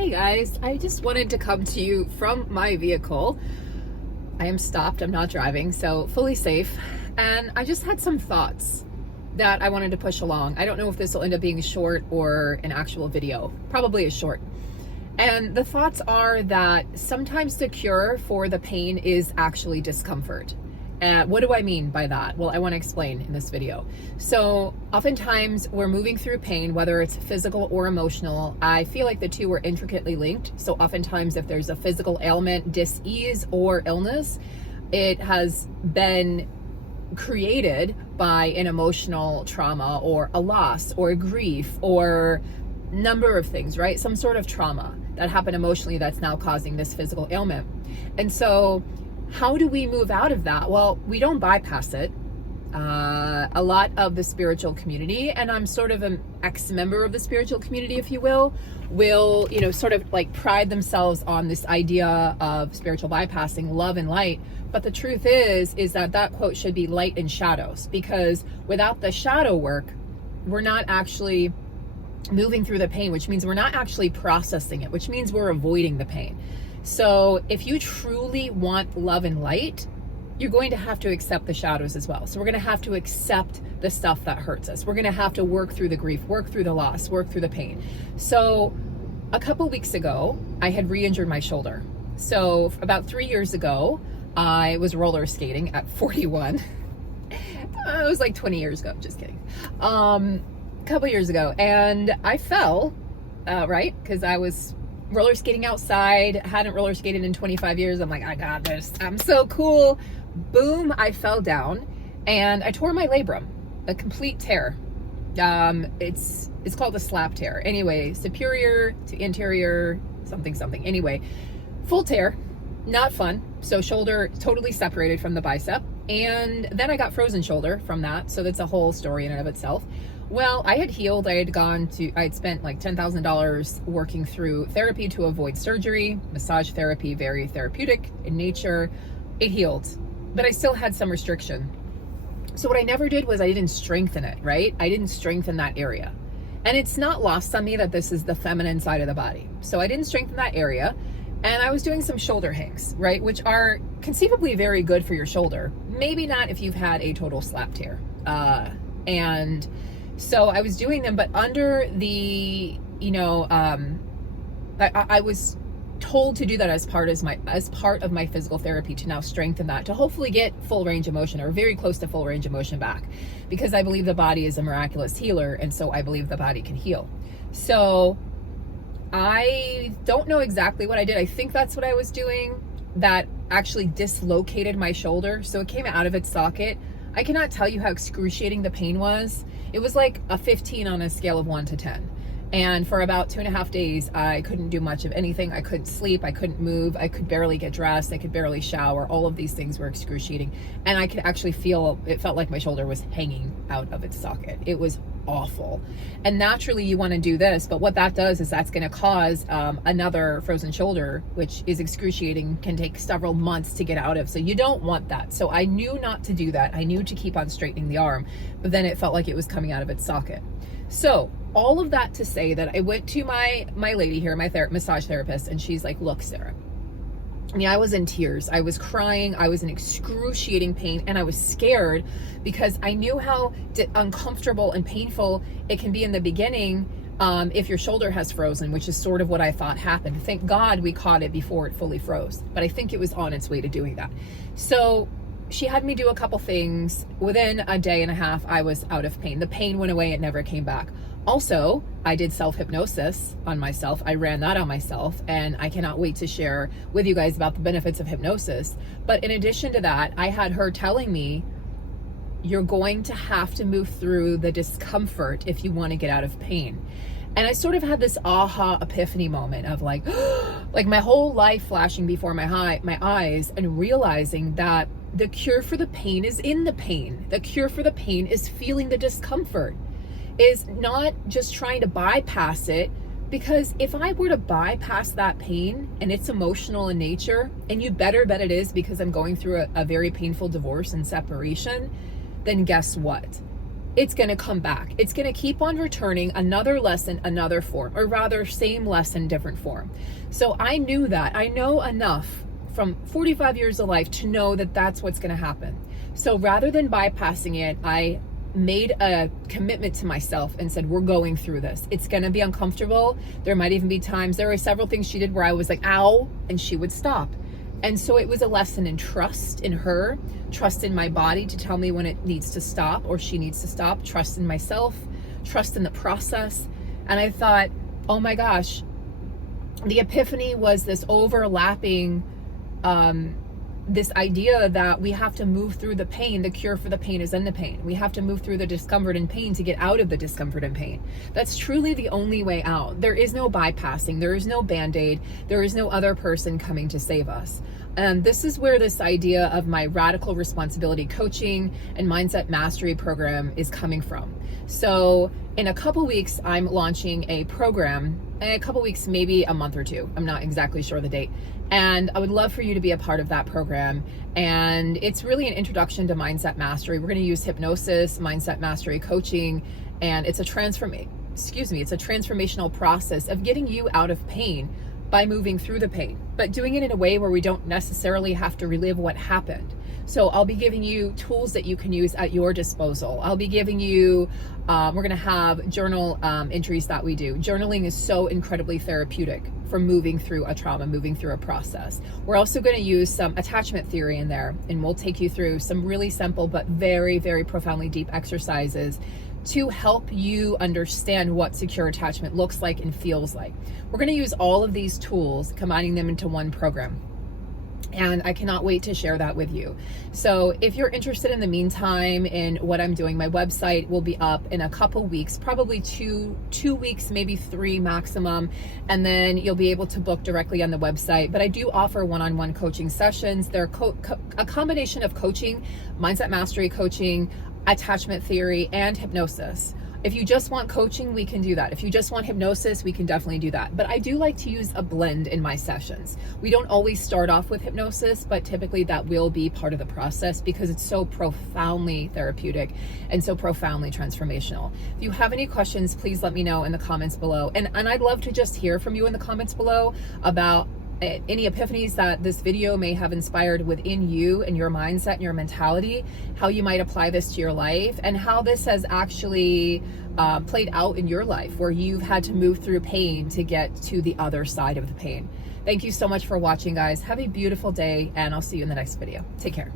Hey guys, I just wanted to come to you from my vehicle. I am stopped, I'm not driving, so fully safe. And I just had some thoughts that I wanted to push along. I don't know if this will end up being a short or an actual video, probably a short. And the thoughts are that sometimes the cure for the pain is actually discomfort. What do I mean by that? Well, I want to explain in this video. So oftentimes we're moving through pain, whether it's physical or emotional. I feel like the two are intricately linked. So oftentimes if there's a physical ailment, dis-ease, or illness, it has been created by an emotional trauma or a loss or a grief or number of things, right? Some sort of trauma that happened emotionally that's now causing this physical ailment. And so how do we move out of that? Well, we don't bypass it. A lot of the spiritual community, and I'm sort of an ex-member of the spiritual community, if you will, sort of like pride themselves on this idea of spiritual bypassing, love and light. But the truth is that quote should be light and shadows, because without the shadow work, we're not actually moving through the pain, which means we're not actually processing it, which means we're avoiding the pain. So if you truly want love and light, you're going to have to accept the shadows as well. So we're going to have to accept the stuff that hurts us. We're going to have to work through the grief, work through the loss, work through the pain. So a couple weeks ago, I had re-injured my shoulder. So about 3 years ago, I was roller skating at 41. It was like 20 years ago, just kidding. A couple years ago, and I fell, right? Because I was roller skating outside, hadn't roller skated in 25 years. I'm like, I got this, I'm so cool. Boom, I fell down and I tore my labrum, a complete tear. It's called a slap tear. Anyway, superior to anterior, something. Anyway, full tear, not fun. So shoulder totally separated from the bicep. And then I got frozen shoulder from that. So that's a whole story in and of itself. Well, I had healed. I had spent like $10,000 working through therapy to avoid surgery, massage therapy, very therapeutic in nature. It healed, but I still had some restriction. So what I never did was I didn't strengthen it, right? I didn't strengthen that area. And it's not lost on me that this is the feminine side of the body. So I didn't strengthen that area. And I was doing some shoulder hangs, right? Which are conceivably very good for your shoulder. Maybe not if you've had a total slap tear. And so I was doing them, but under the, I was told to do that as part of my physical therapy, to now strengthen that, to hopefully get full range of motion, or very close to full range of motion back, because I believe the body is a miraculous healer. And so I believe the body can heal. So I don't know exactly what I did. I think that's what I was doing that actually dislocated my shoulder. So it came out of its socket. I cannot tell you how excruciating the pain was. It was like a 15 on a scale of 1 to 10. And for about 2.5 days, I couldn't do much of anything. I couldn't sleep. I couldn't move. I could barely get dressed. I could barely shower. All of these things were excruciating. And I could actually it felt like my shoulder was hanging out of its socket. It was awful. And naturally you want to do this, but what that does is that's going to cause another frozen shoulder, which is excruciating, can take several months to get out of. So you don't want that. So I knew not to do that. I knew to keep on straightening the arm, but then it felt like it was coming out of its socket. So all of that to say that I went to my lady here, my massage therapist, and she's like, look, Sarah, I mean, I was in tears. I was crying. I was in excruciating pain, and I was scared because I knew how uncomfortable and painful it can be in the beginning if your shoulder has frozen, which is sort of what I thought happened. Thank God we caught it before it fully froze, but I think it was on its way to doing that. So she had me do a couple things. Within a day and a half, I was out of pain. The pain went away. It never came back. Also, I did self-hypnosis on myself. I ran that on myself, and I cannot wait to share with you guys about the benefits of hypnosis. But in addition to that, I had her telling me, you're going to have to move through the discomfort if you want to get out of pain. And I sort of had this aha epiphany moment of like, like my whole life flashing before my eyes, and realizing that the cure for the pain is in the pain. The cure for the pain is feeling the discomfort, is not just trying to bypass it. Because if I were to bypass that pain, and it's emotional in nature, and you better bet it is, because I'm going through a very painful divorce and separation, then guess what? it's going to come back. It's going to keep on returning another lesson, another form, or rather same lesson, different form. So I knew that. I know enough from 45 years of life to know that that's what's going to happen. So rather than bypassing it, I made a commitment to myself and said, we're going through this. It's going to be uncomfortable. There might even be times, there were several things she did where I was like, ow, and she would stop. And so it was a lesson in trust in her, trust in my body to tell me when it needs to stop or she needs to stop, trust in myself, trust in the process. And I thought, oh my gosh, the epiphany was this overlapping, this idea that we have to move through the pain. The cure for the pain is in the pain. We have to move through the discomfort and pain to get out of the discomfort and pain. That's truly the only way out. There is no bypassing. There is no Band-Aid. There is no other person coming to save us. And this is where this idea of my radical responsibility coaching and mindset mastery program is coming from. So in a couple weeks, I'm launching a program. In a couple weeks, maybe a month or two. I'm not exactly sure the date. And I would love for you to be a part of that program. And it's really an introduction to mindset mastery. We're going to use hypnosis, mindset mastery coaching, and it's a transformational process of getting you out of pain by moving through the pain, but doing it in a way where we don't necessarily have to relive what happened. So I'll be giving you tools that you can use at your disposal. I'll be giving you, we're going to have journal entries that we do. Journaling is so incredibly therapeutic for moving through a trauma, moving through a process. We're also going to use some attachment theory in there, and we'll take you through some really simple but very, very profoundly deep exercises to help you understand what secure attachment looks like and feels like. We're going to use all of these tools, combining them into one program. And I cannot wait to share that with you. So if you're interested in the meantime in what I'm doing, my website will be up in a couple weeks, probably two weeks, maybe 3 maximum. And then you'll be able to book directly on the website. But I do offer one-on-one coaching sessions. They're a combination of coaching, mindset mastery coaching, attachment theory, and hypnosis. If you just want coaching, we can do that. If you just want hypnosis, we can definitely do that. But I do like to use a blend in my sessions. We don't always start off with hypnosis, but typically that will be part of the process because it's so profoundly therapeutic and so profoundly transformational. If you have any questions, please let me know in the comments below. And I'd love to just hear from you in the comments below about any epiphanies that this video may have inspired within you and your mindset and your mentality, how you might apply this to your life, and how this has actually played out in your life where you've had to move through pain to get to the other side of the pain. Thank you so much for watching, guys. Have a beautiful day, and I'll see you in the next video. Take care.